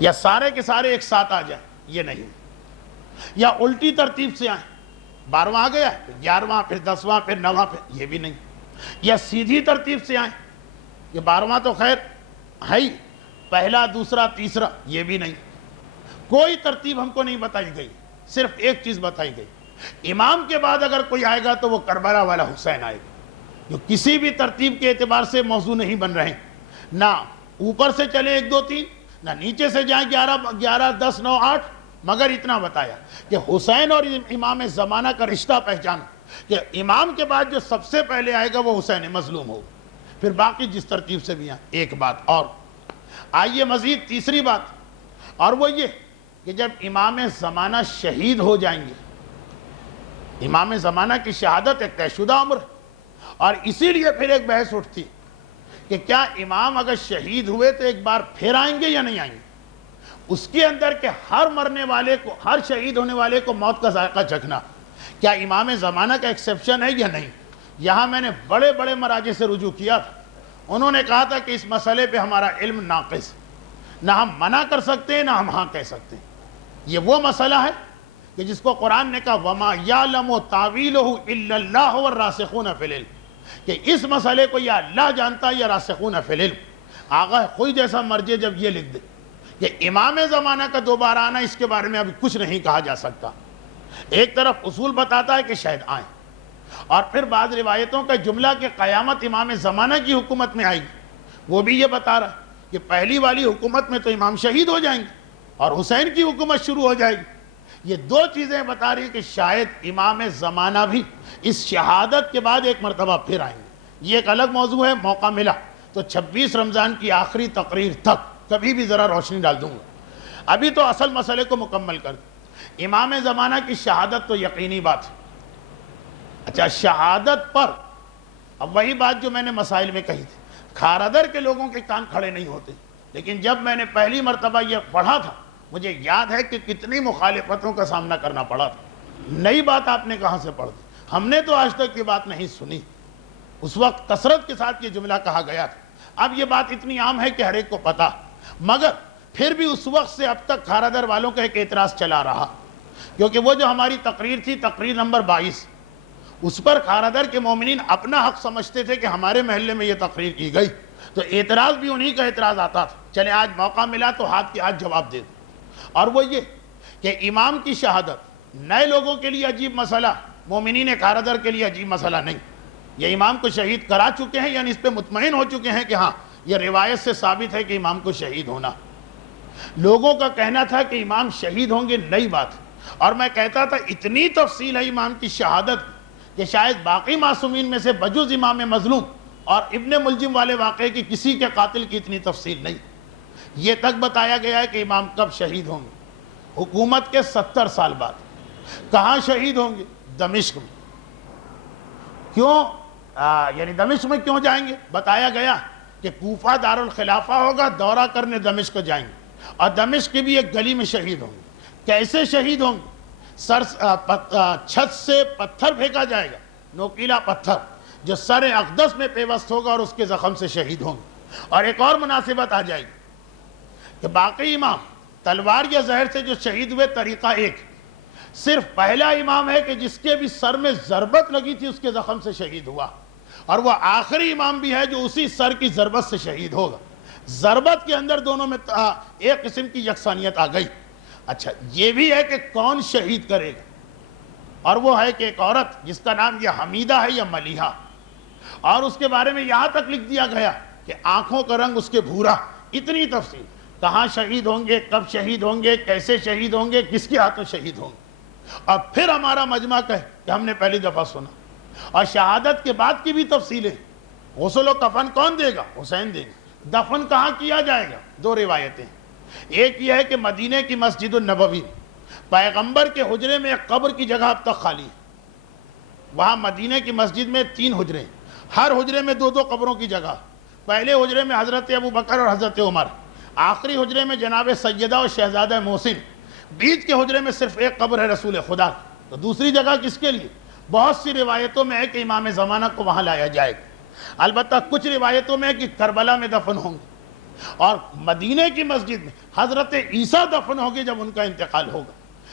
یا سارے کے سارے ایک ساتھ آ جائیں، یہ نہیں، یا الٹی ترتیب سے آئیں، 12واں آ گیا پھر 11واں پھر 10واں پھر 9واں پھر، یہ بھی نہیں، یا سیدھی ترتیب سے آئیں، یہ 12واں تو خیر ہے ہی، پہلا دوسرا تیسرا، یہ بھی نہیں، کوئی ترتیب ہم کو نہیں بتائی گئی، صرف ایک چیز بتائی گئی، امام کے بعد اگر کوئی آئے گا تو وہ کربلا والا حسین آئے گا، جو کسی بھی ترتیب کے اعتبار سے موضوع نہیں بن رہے، نہ اوپر سے چلے 1 2 3، نہ نیچے سے جائیں 11 10 9 8، مگر اتنا بتایا کہ حسین اور امام زمانہ کا رشتہ پہچانو، کہ امام کے بعد جو سب سے پہلے آئے گا وہ حسین مظلوم ہوگا، پھر باقی جس ترتیب سے بھی آئیں۔ ایک بات اور آئیے مزید تیسری بات، اور وہ یہ کہ جب امام زمانہ شہید ہو جائیں گے، امام زمانہ کی شہادت ایک طے شدہ امر ہے، اور اسی لیے پھر ایک بحث اٹھتی کہ کیا امام اگر شہید ہوئے تو ایک بار پھر آئیں گے یا نہیں آئیں گے، اس کے اندر کہ ہر مرنے والے کو، ہر شہید ہونے والے کو موت کا ذائقہ چکھنا، کیا امام زمانہ کا ایکسیپشن ہے یا نہیں؟ یہاں میں نے بڑے بڑے مراجع سے رجوع کیا تھا، انہوں نے کہا تھا کہ اس مسئلے پہ ہمارا علم ناقص، نہ ہم منع کر سکتے ہیں نہ ہم ہاں کہہ سکتے ہیں۔ یہ وہ مسئلہ ہے کہ جس کو قرآن نے کہا وَمَا يَعْلَمُ تَعْوِيلَهُ إِلَّا اللَّهُ وَالرَّاسِخُونَ فِي الْعِلْمِ، کہ اس مسئلے کو یا اللہ جانتا ہے یا راسخون فی العلم۔ آغا خود جیسا مرجع جب یہ لکھ دے کہ امام زمانہ کا دوبارہ آنا، اس کے بارے میں ابھی کچھ نہیں کہا جا سکتا، ایک طرف اصول بتاتا ہے کہ شاید آئیں، اور پھر بعض روایتوں کا جملہ کہ قیامت امام زمانہ کی حکومت میں آئے گی، وہ بھی یہ بتا رہا ہے کہ پہلی والی حکومت میں تو امام شہید ہو جائیں گے اور حسین کی حکومت شروع ہو جائے گی۔ یہ دو چیزیں بتا رہی ہیں کہ شاید امام زمانہ بھی اس شہادت کے بعد ایک مرتبہ پھر آئیں گے۔ یہ ایک الگ موضوع ہے، موقع ملا تو 26 رمضان کی آخری تقریر تک کبھی بھی ذرا روشنی ڈال دوں گا۔ ابھی تو اصل مسئلے کو مکمل کر دیں۔ امام زمانہ کی شہادت تو یقینی بات ہے۔ اچھا، شہادت پر اب وہی بات جو میں نے مسائل میں کہی تھی، کھارادر کے لوگوں کے کان کھڑے نہیں ہوتے، لیکن جب میں نے پہلی مرتبہ یہ پڑھا تھا مجھے یاد ہے کہ کتنی مخالفتوں کا سامنا کرنا پڑا تھا۔ نئی بات آپ نے کہاں سے پڑھ دی؟ ہم نے تو آج تک یہ بات نہیں سنی۔ اس وقت کثرت کے ساتھ یہ جملہ کہا گیا تھا، اب یہ بات اتنی عام ہے کہ ہر ایک کو پتا، مگر پھر بھی اس وقت سے اب تک کھارادر والوں کا ایک اعتراض چلا رہا، کیونکہ وہ جو ہماری تقریر تھی، تقریر نمبر 22، اس پر کھارادر کے مومنین اپنا حق سمجھتے تھے کہ ہمارے محلے میں یہ تقریر کی گئی، تو اعتراض بھی انہی کا اعتراض آتا تھا۔ چلے آج موقع ملا تو ہاتھ کے ہاتھ جواب دے دیں، اور وہ یہ کہ امام کی شہادت نئے لوگوں کے لیے عجیب مسئلہ، مومنین کھارادر کے لیے عجیب مسئلہ نہیں۔ یہ امام کو شہید کرا چکے ہیں، یعنی اس پہ مطمئن ہو چکے ہیں کہ ہاں یہ روایت سے ثابت ہے کہ امام کو شہید ہونا۔ لوگوں کا کہنا تھا کہ امام شہید ہوں گے، نئی بات، اور میں کہتا تھا اتنی تفصیل ہے امام کی شہادت کہ شاید باقی معصومین میں سے بجز امام مظلوم اور ابن ملجم والے واقعے کی کسی کے قاتل کی اتنی تفصیل نہیں۔ یہ تک بتایا گیا ہے کہ امام کب شہید ہوں گے، حکومت کے 70 سال بعد۔ کہاں شہید ہوں گے؟ دمشق میں۔ کیوں یعنی دمشق میں کیوں جائیں گے؟ بتایا گیا کہ کوفہ دارالخلافہ ہوگا، دورہ کرنے دمشق جائیں گے، اور دمشق کی بھی ایک گلی میں شہید ہوں گے۔ کیسے شہید ہوں گے؟ چھت سے پتھر پھینکا جائے گا، نوکیلا پتھر، جو سر اقدس میں پیوست ہوگا اور اس کے زخم سے شہید ہوں گے۔ اور ایک اور مناسبت آ جائے گی کہ باقی امام تلوار یا زہر سے جو شہید ہوئے، طریقہ ایک، صرف پہلا امام ہے کہ جس کے بھی سر میں ضربت لگی تھی اس کے زخم سے شہید ہوا، اور وہ آخری امام بھی ہے جو اسی سر کی ضربت سے شہید ہوگا۔ ضربت کے اندر دونوں میں ایک قسم کی یکسانیت آ گئی۔ اچھا، یہ بھی ہے کہ کون شہید کرے گا، اور وہ ہے کہ ایک عورت جس کا نام یا حمیدہ ہے یا ملیحہ، اور اس کے بارے میں یہاں تک لکھ دیا گیا کہ آنکھوں کا رنگ اس کے بھورا۔ اتنی تفصیل، کہاں شہید ہوں گے، کب شہید ہوں گے، کیسے شہید ہوں گے، کس کے ہاتھوں شہید ہوں گے۔ اور پھر ہمارا مجمع کہے کہ ہم نے پہلی دفعہ سنا، اور شہادت کے بعد کی بھی تفصیلیں۔ غسل و کفن کون دے گا؟ حسین دیں گے۔ دفن کہاں کیا جائے گا؟ دو روایتیں، ایک یہ ہے کہ مدینہ کی مسجد النبوی، پیغمبر کے حجرے میں ایک قبر کی جگہ اب تک خالی ہے۔ وہاں مدینہ کی مسجد میں 3 حجرے، ہر حجرے میں 2 قبروں کی جگہ۔ پہلے حجرے میں حضرت ابوبکر اور حضرت عمر، آخری حجرے میں جناب سیدہ اور شہزادہ محسن، بیچ کے حجرے میں صرف ایک قبر ہے رسول خدا۔ تو دوسری جگہ کس کے لیے؟ بہت سی روایتوں میں ہے کہ امام زمانہ کو وہاں لایا جائے گا۔ البتہ کچھ روایتوں میں ہے کہ کربلا میں دفن ہوں گے، اور مدینے کی مسجد میں حضرت عیسیٰ دفن ہوگے جب ان کا انتقال ہوگا۔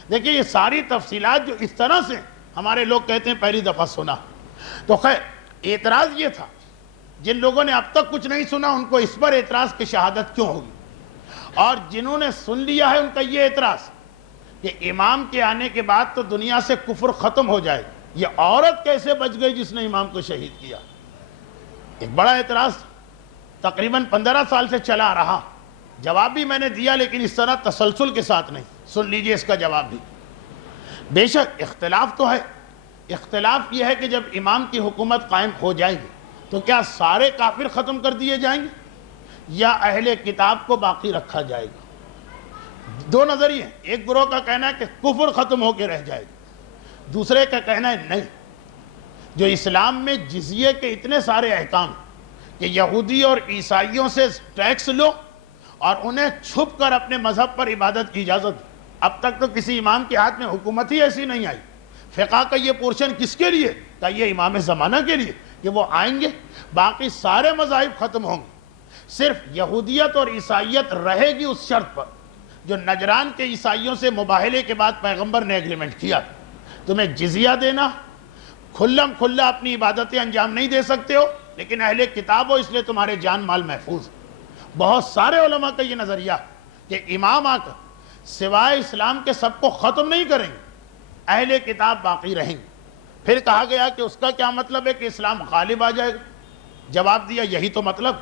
دیکھیں یہ ساری تفصیلات جو اس طرح سے ہمارے لوگ کہتے ہیں پہلی دفعہ سنا۔ تو خیر اعتراض یہ تھا، جن لوگوں نے اب تک کچھ نہیں سنا ان کو اس پر اعتراض کہ شہادت کیوں ہوگی، اور جنہوں نے سن لیا ہے ان کا یہ اعتراض کہ امام کے آنے کے بعد تو دنیا سے کفر ختم ہو جائے، یہ عورت کیسے بچ گئی جس نے امام کو شہید کیا۔ ایک بڑا اعتراض تقریباً 15 سال سے چلا رہا، جواب بھی میں نے دیا لیکن اس طرح تسلسل کے ساتھ نہیں۔ سن لیجئے اس کا جواب بھی۔ بے شک اختلاف تو ہے، اختلاف یہ ہے کہ جب امام کی حکومت قائم ہو جائے گی تو کیا سارے کافر ختم کر دیے جائیں گے یا اہل کتاب کو باقی رکھا جائے گا؟ دو نظریے ہیں، ایک گروہ کا کہنا ہے کہ کفر ختم ہو کے رہ جائے گا، دوسرے کا کہنا ہے نہیں، جو اسلام میں جزیے کے اتنے سارے احکام کہ یہودی اور عیسائیوں سے ٹیکس لو اور انہیں چھپ کر اپنے مذہب پر عبادت کی اجازت۔ اب تک تو کسی امام کے ہاتھ میں حکومت ہی ایسی نہیں آئی۔ فقہ کا یہ پورشن کس کے لیے؟ کہ یہ امام زمانہ کے لیے کہ وہ آئیں گے، باقی سارے مذاہب ختم ہوں گے، صرف یہودیت اور عیسائیت رہے گی اس شرط پر جو نجران کے عیسائیوں سے مباہلے کے بعد پیغمبر نے ایگریمنٹ کیا، تمہیں جزیہ دینا، کھلم کھلا اپنی عبادتیں انجام نہیں دے سکتے ہو لیکن اہل کتاب ہو اس لیے تمہارے جان مال محفوظ۔ بہت سارے علماء کا یہ نظریہ کہ امام آ کر سوائے اسلام کے سب کو ختم نہیں کریں گے، اہل کتاب باقی رہیں گے۔ پھر کہا گیا کہ اس کا کیا مطلب ہے کہ اسلام غالب آ جائے گا؟ جواب دیا یہی تو مطلب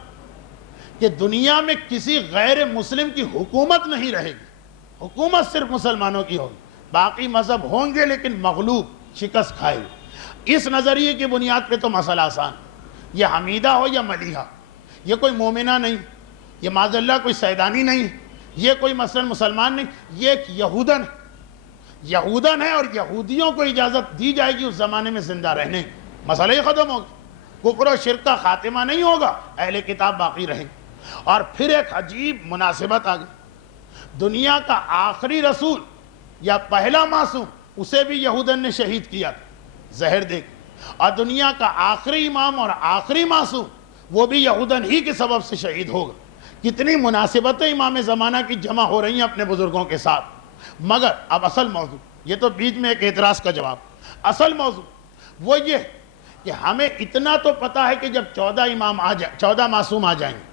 کہ دنیا میں کسی غیر مسلم کی حکومت نہیں رہے گی، حکومت صرف مسلمانوں کی ہوگی، باقی مذہب ہوں گے لیکن مغلوب، شکست کھائے گے۔ اس نظریے کی بنیاد پہ تو مسئلہ آسان، یہ حمیدہ ہو یا ملیحہ، یہ کوئی مومنہ نہیں، یہ معاذ اللہ کوئی سیدانی نہیں، یہ کوئی مثلا مسلمان نہیں، یہ ایک یہودن ہے اور یہودیوں کو اجازت دی جائے گی اس زمانے میں زندہ رہنے، مسئلہ ہی ختم ہوگا، کفر و شرک کا خاتمہ نہیں ہوگا، اہل کتاب باقی رہیں گے۔ اور پھر ایک عجیب مناسبت آ گئی، دنیا کا آخری رسول یا پہلا معصوم اسے بھی یہودن نے شہید کیا تھا، زہر دے کے، اور دنیا کا آخری امام اور آخری معصوم وہ بھی یہودن ہی کے سبب سے شہید ہوگا۔ کتنی مناسبتیں امام زمانہ کی جمع ہو رہی ہیں اپنے بزرگوں کے ساتھ۔ مگر اب اصل موضوع، یہ تو بیچ میں ایک اعتراض کا جواب، اصل موضوع وہ یہ کہ ہمیں اتنا تو پتا ہے کہ جب 14 معصوم آ جائیں گے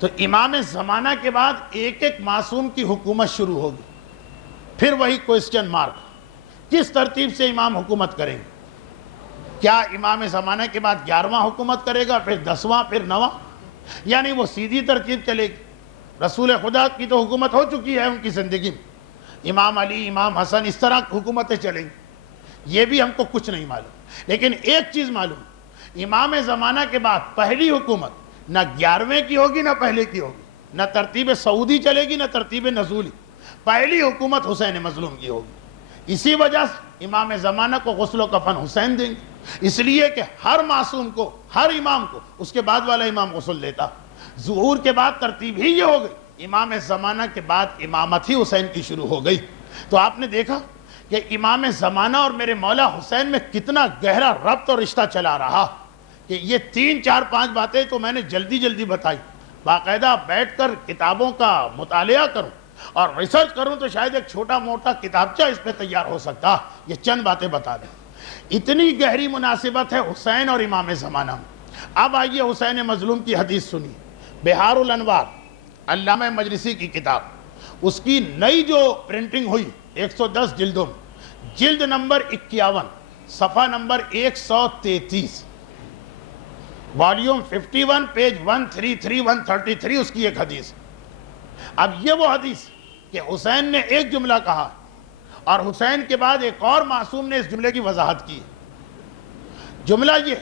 تو امام زمانہ کے بعد ایک ایک معصوم کی حکومت شروع ہوگی۔ پھر وہی کوئسچن مارک، کس ترتیب سے امام حکومت کریں گے؟ کیا امام زمانہ کے بعد 11واں حکومت کرے گا، پھر 10واں، پھر 9واں؟ یعنی وہ سیدھی ترتیب چلے گی؟ رسول خدا کی تو حکومت ہو چکی ہے ان کی زندگی میں، امام علی، امام حسن، اس طرح حکومتیں چلیں گی، یہ بھی ہم کو کچھ نہیں معلوم۔ لیکن ایک چیز معلوم، امام زمانہ کے بعد پہلی حکومت نہ 11ویں کی ہوگی نہ پہلے کی ہوگی، نہ ترتیب سعودی چلے گی نہ ترتیب نزولی، پہلی حکومت حسین مظلوم کی ہوگی۔ اسی وجہ سے امام زمانہ کو غسل و کفن حسین دیں گے، اس لیے کہ ہر معصوم کو، ہر امام کو اس کے بعد والا امام غسل دیتا۔ ظہور کے بعد ترتیب ہی یہ ہو گئی، امام زمانہ کے بعد امامت ہی حسین کی شروع ہو گئی۔ تو آپ نے دیکھا کہ امام زمانہ اور میرے مولا حسین میں کتنا گہرا ربط اور رشتہ چلا رہا کہ یہ 3 4 5 باتیں تو میں نے جلدی بتائی، باقاعدہ بیٹھ کر کتابوں کا مطالعہ کروں اور ریسرچ کروں تو شاید ایک چھوٹا موٹا کتابچہ اس پہ تیار ہو سکتا، یہ چند باتیں بتا دیں۔ اتنی گہری مناسبت ہے حسین اور امام زمانہ میں۔ اب آئیے حسین مظلوم کی حدیث سنیے، بہار الانوار علامہ مجلسی کی کتاب، اس کی نئی جو پرنٹنگ ہوئی 110 جلدوں میں، جلد نمبر 51 صفحہ نمبر 133، والیوم 51 پیج 133 133 اس کی ایک حدیث۔ اب یہ وہ حدیث کہ حسین نے ایک جملہ کہا اور حسین کے بعد ایک اور معصوم نے اس جملے کی وضاحت کی۔ جملہ یہ،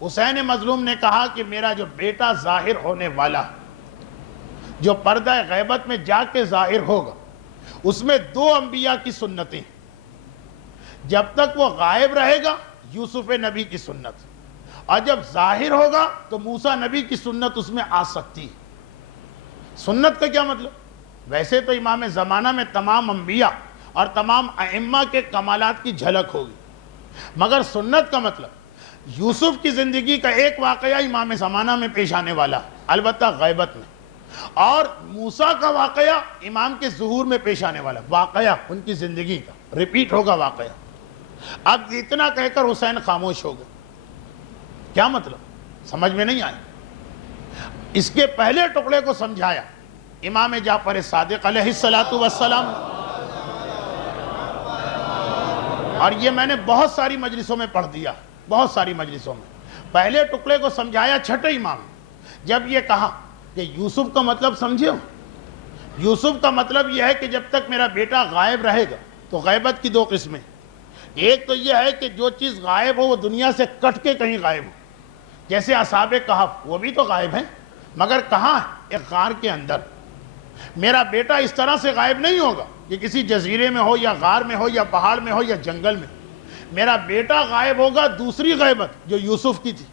حسین مظلوم نے کہا کہ میرا جو بیٹا ظاہر ہونے والا، جو پردہ غیبت میں جا کے ظاہر ہوگا، اس میں 2 انبیاء کی سنتیں، جب تک وہ غائب رہے گا یوسف نبی کی سنت، اور جب ظاہر ہوگا تو موسیٰ نبی کی سنت اس میں آ سکتی ہے۔ سنت کا کیا مطلب؟ ویسے تو امام زمانہ میں تمام انبیاء اور تمام ائمہ کے کمالات کی جھلک ہوگی، مگر سنت کا مطلب یوسف کی زندگی کا ایک واقعہ امام زمانہ میں پیش آنے والا، البتہ غیبت میں، اور موسیٰ کا واقعہ امام کے ظہور میں پیش آنے والا واقعہ، ان کی زندگی کا ریپیٹ ہوگا واقعہ۔ اب اتنا کہہ کر حسین خاموش ہو گئے، کیا مطلب سمجھ میں نہیں آیا؟ اس کے پہلے ٹکڑے کو سمجھایا امام جعفر صادق علیہ السلام، اور یہ میں نے بہت ساری مجلسوں میں پڑھ دیا، بہت ساری مجلسوں میں پہلے ٹکڑے کو سمجھایا چھٹے امام، جب یہ کہا کہ یوسف کا مطلب سمجھے ہو؟ یوسف کا مطلب یہ ہے کہ جب تک میرا بیٹا غائب رہے گا، تو غیبت کی دو قسمیں، ایک تو یہ ہے کہ جو چیز غائب ہو وہ دنیا سے کٹ کے کہیں غائب ہو، جیسے اصحاب کہف، وہ بھی تو غائب ہیں مگر کہاں ہے؟ ایک غار کے اندر۔ میرا بیٹا اس طرح سے غائب نہیں ہوگا کہ کسی جزیرے میں ہو یا غار میں ہو یا پہاڑ میں ہو یا جنگل میں، میرا بیٹا غائب ہوگا دوسری غیبت جو یوسف کی تھی۔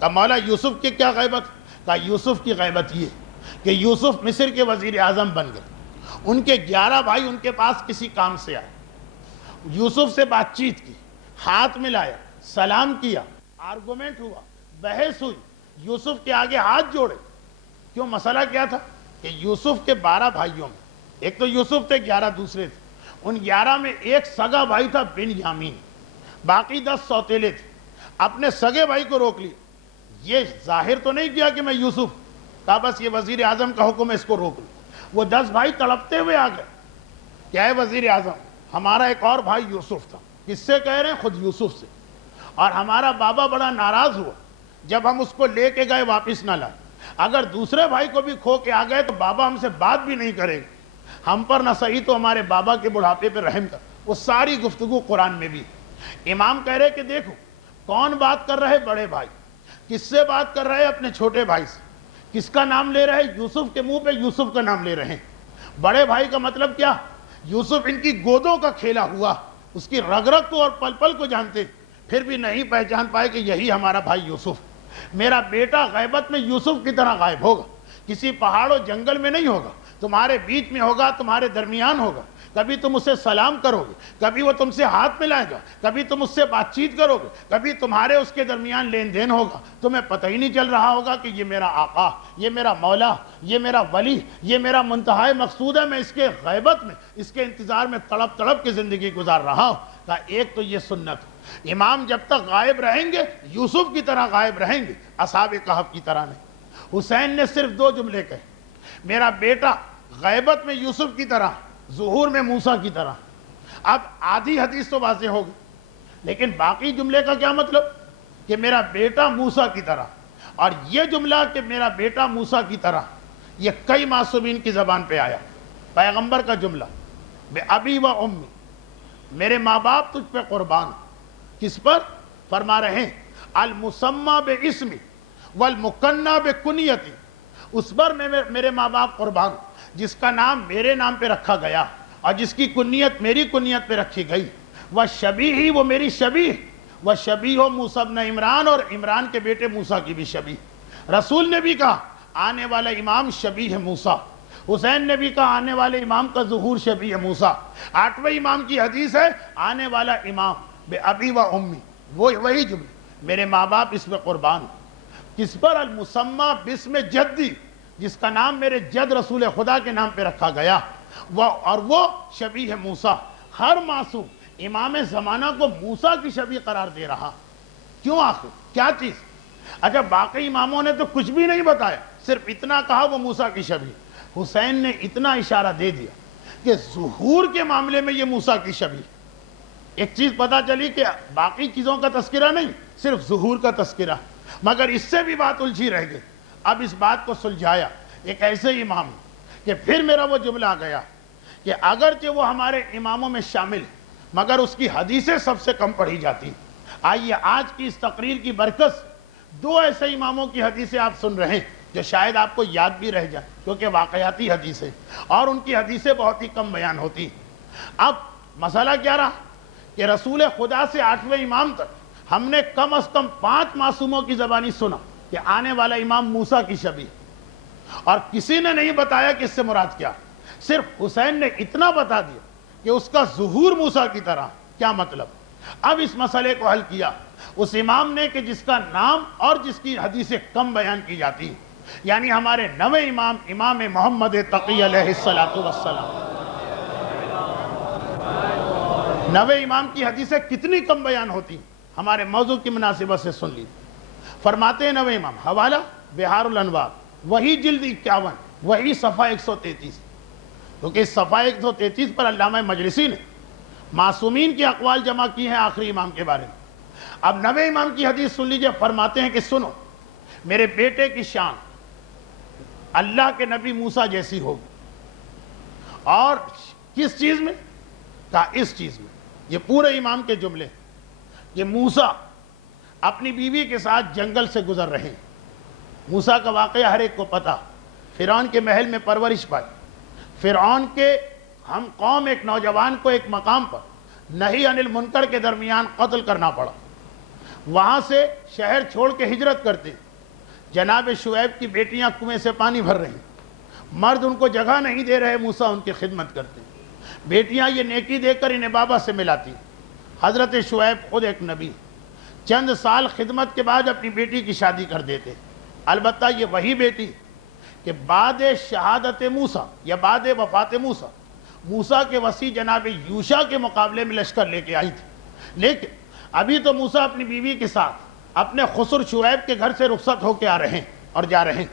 کہا مولا یوسف کی کیا غیبت؟ کہا یوسف کی غیبت یہ کہ یوسف مصر کے وزیر اعظم بن گئے، ان کے 11 بھائی ان کے پاس کسی کام سے آئے، یوسف سے بات چیت کی، ہاتھ ملایا، سلام کیا، آرگومنٹ ہوا، بحث ہوئی، یوسف کے آگے ہاتھ جوڑے۔ کیوں؟ مسئلہ کیا تھا کہ یوسف کے 12 بھائیوں میں ایک تو یوسف تھے، 11 دوسرے تھے، ان 11 میں ایک سگا بھائی تھا بنیامین، باقی 10 سوتیلے تھے۔ اپنے سگے بھائی کو روک لیا، یہ ظاہر تو نہیں کیا کہ میں یوسف، کہا بس یہ وزیر اعظم کا حکم ہے، اس کو روک لو۔ وہ 10 بھائی تڑپتے ہوئے آ گئے، کیا ہے وزیر اعظم، ہمارا ایک اور بھائی یوسف تھا۔ کس سے کہہ رہے ہیں؟ خود یوسف سے، اور ہمارا بابا بڑا ناراض ہوا جب ہم اس کو لے کے گئے واپس نہ لائے، اگر دوسرے بھائی کو بھی کھو کے آ گئے تو بابا ہم سے بات بھی نہیں کرے گا، ہم پر نہ صحیح تو ہمارے بابا کے بڑھاپے پہ رحم کر۔ وہ ساری گفتگو قرآن میں بھی۔ امام کہہ رہے کہ دیکھو کون بات کر رہے؟ بڑے بھائی۔ کس سے بات کر رہے؟ اپنے چھوٹے بھائی سے۔ کس کا نام لے رہے؟ یوسف کے منہ پہ یوسف کا نام لے رہے ہیں۔ بڑے بھائی کا مطلب کیا؟ یوسف ان کی گودوں کا کھیلا ہوا، اس کی رگ رگ کو اور پل پل کو جانتے، پھر بھی نہیں پہچان پائے کہ یہی ہمارا بھائی یوسف۔ میرا بیٹا غیبت میں یوسف کی طرح غائب ہوگا، کسی پہاڑ و جنگل میں نہیں ہوگا، تمہارے بیچ میں ہوگا، تمہارے درمیان ہوگا، کبھی تم اسے سلام کرو گے، کبھی وہ تم سے ہاتھ ملائے گا، کبھی تم اس سے بات چیت کرو گے، کبھی تمہارے اس کے درمیان لین دین ہوگا، تمہیں پتہ ہی نہیں چل رہا ہوگا کہ یہ میرا آقا، یہ میرا مولا، یہ میرا ولی، یہ میرا منتہائے مقصود ہے، میں اس کے غیبت میں، اس کے انتظار میں تڑپ تڑپ کے زندگی گزار رہا ہوں۔ کہا ایک تو یہ سنت، امام جب تک غائب رہیں گے یوسف کی طرح غائب رہیں گے، اصحاب کہف کی طرح نہیں۔ حسین نے صرف 2 جملے کہے، میرا بیٹا غیبت میں یوسف کی طرح، ظہور میں موسیٰ کی طرح۔ اب آدھی حدیث تو واضح ہو گئی، لیکن باقی جملے کا کیا مطلب؟ کہ میرا بیٹا موسیٰ کی طرح۔ اور یہ جملہ کہ میرا بیٹا موسیٰ کی طرح، یہ کئی معصومین کی زبان پہ آیا، پیغمبر کا جملہ، بے ابی و امی، میرے ماں باپ تجھ پہ قربان۔ کس پر؟ فرما رہے ہیں المسمى باسمی والمکنى بکنیتی، اس پر میرے ماں باپ قربان جس کا نام میرے نام پہ رکھا گیا اور جس کی کنیت میری کنیت پہ رکھی گئی۔ وشبیہ، وہ میری شبیہ، وشبیہ موسیٰ ابن عمران، اور عمران کے بیٹے موسیٰ کی بھی شبیہ۔ رسول نے بھی کہا آنے والا امام شبیہ موسیٰ، حسین نے بھی کہا آنے والے امام کا ظہور شبیہ موسیٰ۔ 8ویں امام کی حدیث ہے آنے والا امام بے ابی و امی، وہی جملہ، میرے ماں باپ اس میں قربان۔ کس پر؟ المسمى باسم جدی، جس کا نام میرے جد رسول خدا کے نام پہ رکھا گیا، اور وہ شبیہ موسیٰ۔ ہر معصوم امام زمانہ کو موسیٰ کی شبیہ قرار دے رہا، کیوں آخر؟ کیا چیز؟ اچھا باقی اماموں نے تو کچھ بھی نہیں بتایا، صرف اتنا کہا وہ موسیٰ کی شبیہ۔ حسین نے اتنا اشارہ دے دیا کہ ظہور کے معاملے میں یہ موسیٰ کی شبیہ۔ ایک چیز پتا چلی کہ باقی چیزوں کا تذکرہ نہیں، صرف ظہور کا تذکرہ، مگر اس سے بھی بات الجھی رہ گئی۔ اب اس بات کو سلجھایا ایک ایسے امام کہ پھر میرا وہ جملہ آ گیا کہ اگرچہ وہ ہمارے اماموں میں شامل مگر اس کی حدیثیں سب سے کم پڑھی جاتی۔ آئیے آج کی اس تقریر کی برکت سے 2 ایسے اماموں کی حدیثیں آپ سن رہے ہیں جو شاید آپ کو یاد بھی رہ جائیں، کیونکہ واقعاتی حدیثیں اور ان کی حدیثیں بہت ہی کم بیان ہوتی۔ اب مسئلہ کیا رہا کہ رسول خدا سے 8ویں امام تک ہم نے کم از کم 5 معصوموں کی زبانی سنا کہ آنے والا امام موسیٰ کی شبیہ، اور کسی نے نہیں بتایا کہ اس سے مراد کیا۔ صرف حسین نے اتنا بتا دیا کہ اس کا ظہور موسیٰ کی طرح، کیا مطلب؟ اب اس مسئلے کو حل کیا اس امام نے کہ جس کا نام اور جس کی حدیثیں کم بیان کی جاتی، یعنی ہمارے نویں امام امام محمد تقی علیہ السلام. نویں امام کی حدیثیں کتنی کم بیان ہوتی ہیں، ہمارے موضوع کی مناسبت سے سن لی. فرماتے ہیں نویں امام، حوالہ بہار الانوار، وہی جلد 51، وہی صفحہ 133. کیونکہ اس صفحہ 133 پر علامہ مجلسی نے معصومین کے اقوال جمع کی ہیں آخری امام کے بارے میں. اب نویں امام کی حدیث سن لیجئے. فرماتے ہیں کہ سنو، میرے بیٹے کی شان اللہ کے نبی موسیٰ جیسی ہوگی. اور کس چیز میں؟ کہا اس چیز میں. یہ پورے امام کے جملے کہ موسیٰ اپنی بیوی کے ساتھ جنگل سے گزر رہے ہیں. موسیٰ کا واقعہ ہر ایک کو پتا. فرعون کے محل میں پرورش پائی. فرعون کے ہم قوم ایک نوجوان کو ایک مقام پر نہی عن المنکر کے درمیان قتل کرنا پڑا. وہاں سے شہر چھوڑ کے ہجرت کرتے. جناب شعیب کی بیٹیاں کنویں سے پانی بھر رہی، مرد ان کو جگہ نہیں دے رہے، موسیٰ ان کی خدمت کرتے. بیٹیاں یہ نیکی دے کر انہیں بابا سے ملاتی. حضرت شعیب خود ایک نبی، چند سال خدمت کے بعد اپنی بیٹی کی شادی کر دیتے. البتہ یہ وہی بیٹی کہ بعد شہادت موسیٰ یا بعد وفات موسیٰ کے وصی جناب یوشع کے مقابلے میں لشکر لے کے آئی تھی. لیکن ابھی تو موسیٰ اپنی بیوی کے ساتھ اپنے خسر شعیب کے گھر سے رخصت ہو کے آ رہے ہیں اور جا رہے ہیں.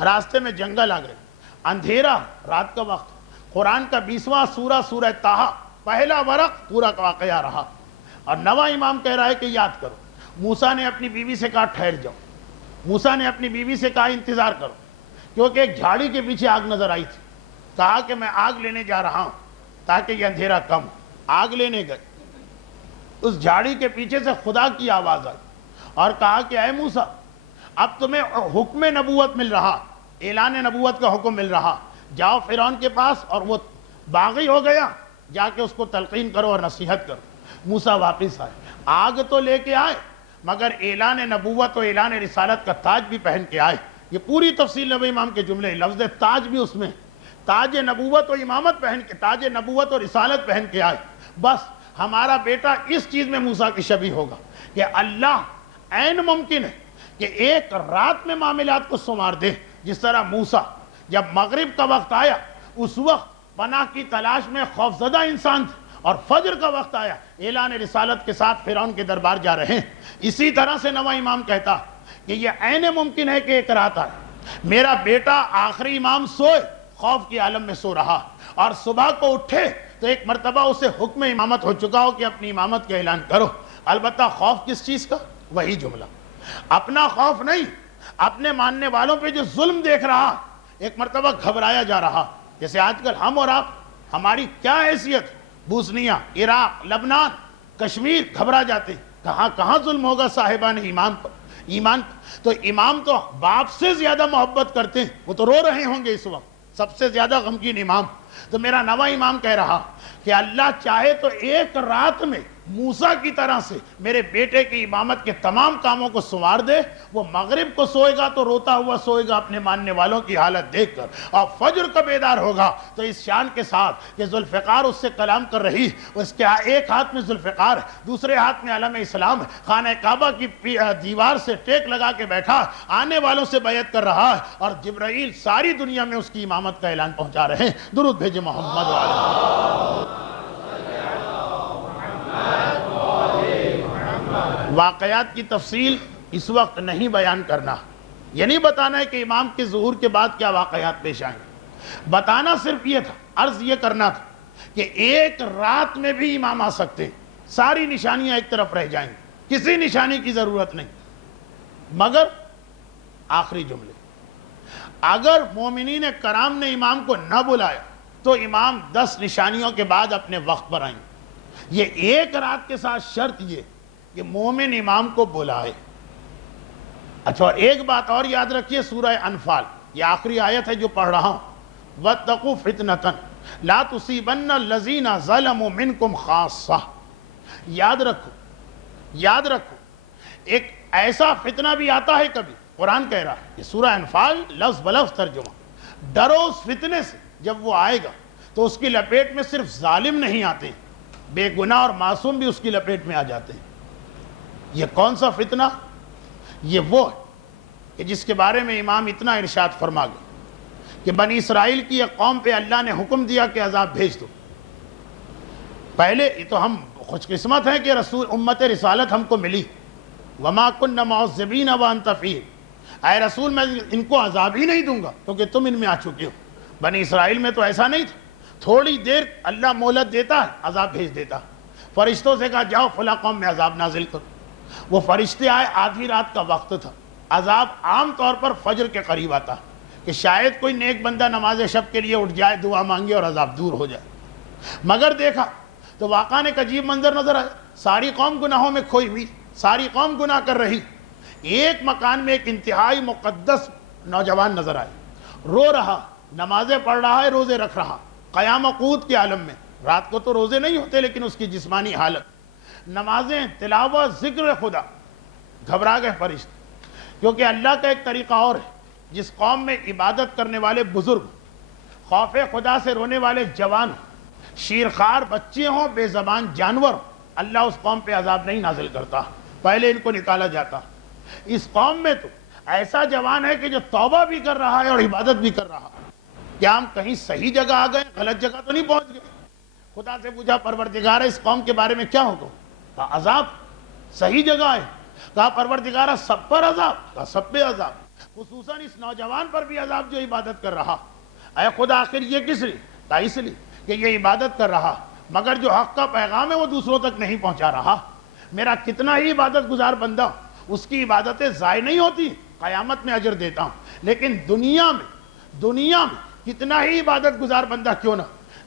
راستے میں جنگل آ گئے، اندھیرا، رات کا وقت. قرآن کا 20واں سورہ، سورہ طٰہٰ، پہلا ورق پورا واقعہ رہا. اور نواں امام کہہ رہا ہے کہ یاد کرو. موسیٰ نے اپنی بیوی سے کہا ٹھہر جاؤ. موسیٰ نے اپنی بیوی سے کہا انتظار کرو، کیونکہ ایک جھاڑی کے پیچھے آگ نظر آئی تھی. کہا کہ میں آگ لینے جا رہا ہوں تاکہ یہ اندھیرا کم. آگ لینے گئے. اس جھاڑی کے پیچھے سے خدا کی آواز آئی اور کہا کہ اے موسیٰ، اب تمہیں حکم نبوت مل رہا، اعلان نبوت کا حکم مل رہا. جاؤ فرعون کے پاس، اور وہ باغی ہو گیا، جا کے اس کو تلقین کرو اور نصیحت کرو. موسیٰ واپس آئے. آگ تو لے کے آئے مگر اعلان نبوت و اعلان رسالت کا تاج بھی پہن کے آئے. یہ پوری تفصیل نبی امام کے جملے، لفظ تاج بھی اس میں، تاج نبوت و امامت پہن کے، تاج نبوت و رسالت پہن کے آئے. بس ہمارا بیٹا اس چیز میں موسیٰ کی شبیہ ہوگا کہ اللہ عین ممکن ہے کہ ایک رات میں معاملات کو سنوار دے. جس طرح موسیٰ جب مغرب کا وقت آیا اس وقت پناہ کی تلاش میں خوفزدہ انسان تھے، اور فجر کا وقت آیا اعلان رسالت کے ساتھ فرعون کے دربار جا رہے ہیں. اسی طرح سے نواں امام کہتا کہ یہ عین ممکن ہے کہ ایک رات آئے میرا بیٹا آخری امام سوئے، خوف کی عالم میں سو رہا، اور صبح کو اٹھے تو ایک مرتبہ اسے حکم امامت ہو چکا ہو کہ اپنی امامت کا اعلان کرو. البتہ خوف کس چیز کا؟ وہی جملہ، اپنا خوف نہیں، اپنے ماننے والوں پہ جو ظلم دیکھ رہا. ایک مرتبہ گھبرایا جا رہا، جیسے آج کل ہم اور آپ، ہماری کیا حیثیت، بوسنیا، عراق، لبنان، کشمیر، گھبرا جاتے. کہاں کہاں ظلم ہوگا صاحبان ایمان پر، ایمان پر. تو امام تو باپ سے زیادہ محبت کرتے ہیں، وہ تو رو رہے ہوں گے اس وقت، سب سے زیادہ غمگین امام. تو میرا نواں امام کہہ رہا کہ اللہ چاہے تو ایک رات میں موسیٰ کی طرح سے میرے بیٹے کی امامت کے تمام کاموں کو سنوار دے. وہ مغرب کو سوئے گا تو روتا ہوا سوئے گا اپنے ماننے والوں کی حالت دیکھ کر، اور فجر کو بیدار ہوگا تو اس شان کے ساتھ کہ ذوالفقار اس سے کلام کر رہی، اس کے ایک ہاتھ میں ذوالفقار ہے، دوسرے ہاتھ میں علم اسلام ہے، خانہ کعبہ کی دیوار سے ٹیک لگا کے بیٹھا، آنے والوں سے بیعت کر رہا ہے، اور جبرائیل ساری دنیا میں اس کی امامت کا اعلان پہنچا رہے ہیں. درود بھیجے محمد وعلیہ. واقعات کی تفصیل اس وقت نہیں بیان کرنا، یہ نہیں بتانا ہے کہ امام کے ظہور کے بعد کیا واقعات پیش آئیں. بتانا صرف یہ تھا، عرض یہ کرنا تھا کہ ایک رات میں بھی امام آ سکتے ہیں. ساری نشانیاں ایک طرف رہ جائیں گی، کسی نشانی کی ضرورت نہیں. مگر آخری جملے، اگر مومنین کرام نے امام کو نہ بلایا تو امام 10 نشانیوں کے بعد اپنے وقت پر آئیں. یہ ایک رات کے ساتھ شرط یہ کہ مومن امام کو بلائے. اچھا، اور ایک بات اور یاد رکھیے، سورہ انفال، یہ آخری آیت ہے جو پڑھ رہا ہوں، وَاتَّقُوا فِتْنَةً لَا تُصِيبَنَّ الَّذِينَ ظَلَمُوا مِنْكُمْ خَاصَّةً. یاد رکھو ایک ایسا فتنہ بھی آتا ہے کبھی. قرآن کہہ رہا ہے، یہ سورہ انفال لفظ بلفظ ترجمہ. ڈرو اس فتنے سے، جب وہ آئے گا تو اس کی لپیٹ میں صرف ظالم نہیں آتے، بے گناہ اور معصوم بھی اس کی لپیٹ میں آ جاتے ہیں. یہ کون سا فتنہ؟ یہ وہ ہے کہ جس کے بارے میں امام اتنا ارشاد فرما گئے کہ بنی اسرائیل کی ایک قوم پہ اللہ نے حکم دیا کہ عذاب بھیج دو. پہلے یہ تو ہم خوش قسمت ہیں کہ رسول امت رسالت ہم کو ملی. وما كنا معذبین وانت فیہم، اے رسول میں ان کو عذاب ہی نہیں دوں گا کیونکہ تم ان میں آ چکے ہو. بنی اسرائیل میں تو ایسا نہیں تھا، تھوڑی دیر اللہ مہلت دیتا ہے عذاب بھیج دیتا. فرشتوں سے کہا جاؤ فلاں قوم میں عذاب نازل کرو. وہ فرشتے آئے، آدھی رات کا وقت تھا. عذاب عام طور پر فجر کے قریب آتا کہ شاید کوئی نیک بندہ نماز شب کے لیے اٹھ جائے، دعا مانگے اور عذاب دور ہو جائے. مگر دیکھا تو واقعہ ایک عجیب منظر نظر آیا. ساری قوم گناہوں میں کھوئی ہوئی، ساری قوم گناہ کر رہی. ایک مکان میں ایک انتہائی مقدس نوجوان نظر آئے، رو رہا، نمازیں پڑھ رہا ہے، روزے رکھ رہا، قیام قوت کے عالم میں. رات کو تو روزے نہیں ہوتے لیکن اس کی جسمانی حالت، نمازیں، تلاوت، ذکر خدا. گھبرا گئے فرشتے، کیونکہ اللہ کا ایک طریقہ اور ہے. جس قوم میں عبادت کرنے والے بزرگ، خوف خدا سے رونے والے جوان، شیرخوار بچے ہوں، بے زبان جانور، اللہ اس قوم پہ عذاب نہیں نازل کرتا، پہلے ان کو نکالا جاتا. اس قوم میں تو ایسا جوان ہے کہ جو توبہ بھی کر رہا ہے اور عبادت بھی کر رہا ہے. کیا ہم کہیں صحیح جگہ آ گئے، غلط جگہ تو نہیں پہنچ گئے؟ خدا سے پوچھا پروردگارہ اس قوم کے بارے میں کیا ہوگا؟ کہا عذاب. صحیح جگہ ہے. کہا پروردگارہ سب پر عذاب؟ کہا سب پہ عذاب، خصوصاً اس نوجوان پر بھی عذاب جو عبادت کر رہا. اے خدا آخر یہ کس لیے؟ کہا اس لیے کہ یہ عبادت کر رہا مگر جو حق کا پیغام ہے وہ دوسروں تک نہیں پہنچا رہا. میرا کتنا ہی عبادت گزار بندہ، اس کی عبادتیں ضائع نہیں ہوتی، قیامت میں اجر دیتا ہوں. لیکن دنیا میں کتنا ہی عبادت گزار بندہ کیوں نہ،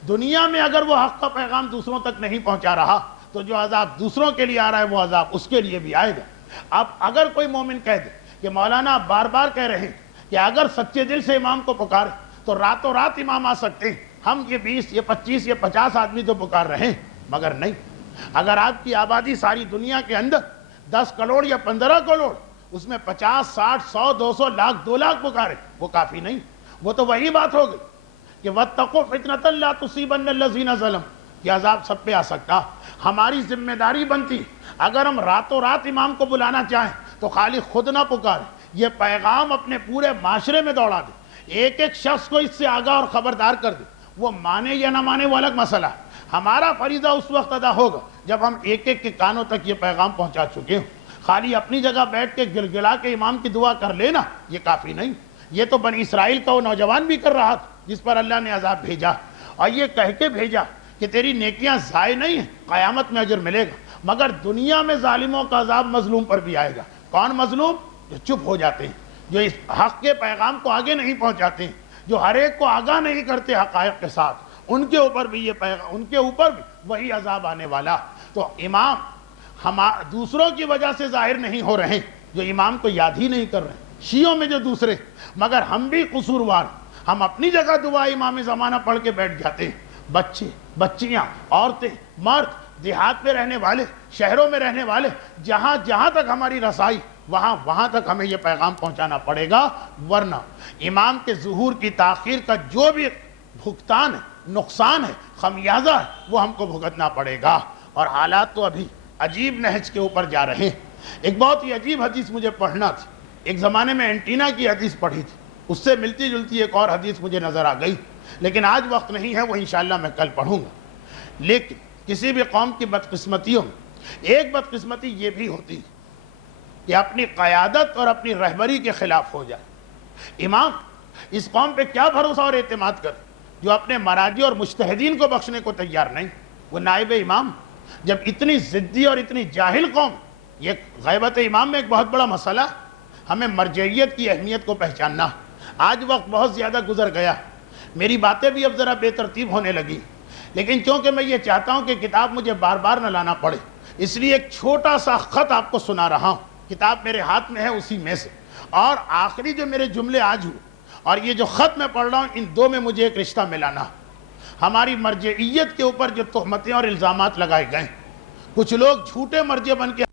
دنیا میں اگر وہ حق کا پیغام دوسروں تک نہیں پہنچا رہا تو جو عذاب دوسروں کے لیے آ رہا ہے وہ عذاب اس کے لیے بھی آئے گا. اب اگر کوئی مومن کہہ دے کہ مولانا آپ بار بار کہہ رہے ہیں کہ اگر سچے دل سے امام کو پکارے تو راتوں رات امام آ سکتے ہیں، ہم یہ 20 یہ 25 یہ 50 آدمی تو پکار رہے ہیں، مگر نہیں. اگر آپ کی آبادی ساری دنیا کے اندر 10 کروڑ یا 15 کروڑ، اس میں 50 60 100 200 لاکھ 2 لاکھ پکارے، وہ کافی نہیں. وہ تو وہی بات ہو گئی کہ وَاتَّقُوا فِتْنَةً لَا تُصِيبَنَّ الَّذِينَ ظَلَمُوا، کہ عذاب سب پہ آ سکتا. ہماری ذمہ داری بنتی اگر ہم راتوں رات امام کو بلانا چاہیں تو خالی خود نہ پکارے، یہ پیغام اپنے پورے معاشرے میں دوڑا دے، ایک ایک شخص کو اس سے آگاہ اور خبردار کر دے. وہ مانے یا نہ مانے وہ الگ مسئلہ ہے. ہمارا فریضہ اس وقت ادا ہوگا جب ہم ایک ایک کے کانوں تک یہ پیغام پہنچا چکے ہوں. خالی اپنی جگہ بیٹھ کے گڑگڑا کے امام کی دعا کر لینا یہ کافی نہیں. یہ تو بنی اسرائیل کا وہ نوجوان بھی کر رہا تھا جس پر اللہ نے عذاب بھیجا، اور یہ کہہ کے بھیجا کہ تیری نیکیاں ضائع نہیں ہیں، قیامت میں اجر ملے گا. مگر دنیا میں ظالموں کا عذاب مظلوم پر بھی آئے گا. کون مظلوم؟ جو چپ ہو جاتے ہیں، جو اس حق کے پیغام کو آگے نہیں پہنچاتے ہیں، جو ہر ایک کو آگاہ نہیں کرتے حقائق کے ساتھ، ان کے اوپر بھی یہ پیغام، ان کے اوپر بھی وہی عذاب آنے والا. تو امام ہم دوسروں کی وجہ سے ظاہر نہیں ہو رہے، جو امام کو یاد ہی نہیں کر رہے، شیعوں میں جو دوسرے، مگر ہم بھی قصوروار. ہم اپنی جگہ دعا امام زمانہ پڑھ کے بیٹھ جاتے ہیں. بچے، بچیاں، عورتیں، مرد، دیہات میں رہنے والے، شہروں میں رہنے والے، جہاں جہاں تک ہماری رسائی وہاں تک ہمیں یہ پیغام پہنچانا پڑے گا. ورنہ امام کے ظہور کی تاخیر کا جو بھی بھگتان ہے، نقصان ہے، خمیازہ ہے، وہ ہم کو بھگتنا پڑے گا. اور حالات تو ابھی عجیب نہج کے اوپر جا رہے ہیں. ایک بہت ہی عجیب حدیث مجھے پڑھنا تھی. ایک زمانے میں اینٹینا کی حدیث پڑھی تھی، اس سے ملتی جلتی ایک اور حدیث مجھے نظر آ گئی، لیکن آج وقت نہیں ہے، وہ انشاءاللہ میں کل پڑھوں گا. لیکن کسی بھی قوم کی بدقسمتیوں میں ایک بدقسمتی یہ بھی ہوتی ہے کہ اپنی قیادت اور اپنی رہبری کے خلاف ہو جائے. امام اس قوم پہ کیا بھروسہ اور اعتماد کرے جو اپنے مراجع اور مجتہدین کو بخشنے کو تیار نہیں؟ وہ نائب امام. جب اتنی ضدی اور اتنی جاہل قوم، یہ غیبت امام میں ایک بہت بڑا مسئلہ، ہمیں مرجعیت کی اہمیت کو پہچاننا. آج وقت بہت زیادہ گزر گیا، میری باتیں بھی اب ذرا بے ترتیب ہونے لگی، لیکن چونکہ میں یہ چاہتا ہوں کہ کتاب مجھے بار بار نہ لانا پڑے، اس لیے ایک چھوٹا سا خط آپ کو سنا رہا ہوں. کتاب میرے ہاتھ میں ہے، اسی میں سے، اور آخری جو میرے جملے آج ہوئے اور یہ جو خط میں پڑھ رہا ہوں، ان دو میں مجھے ایک رشتہ ملانا. ہماری مرجعیت کے اوپر جو تہمتیں اور الزامات لگائے گئے، کچھ لوگ جھوٹے مرجع بن کے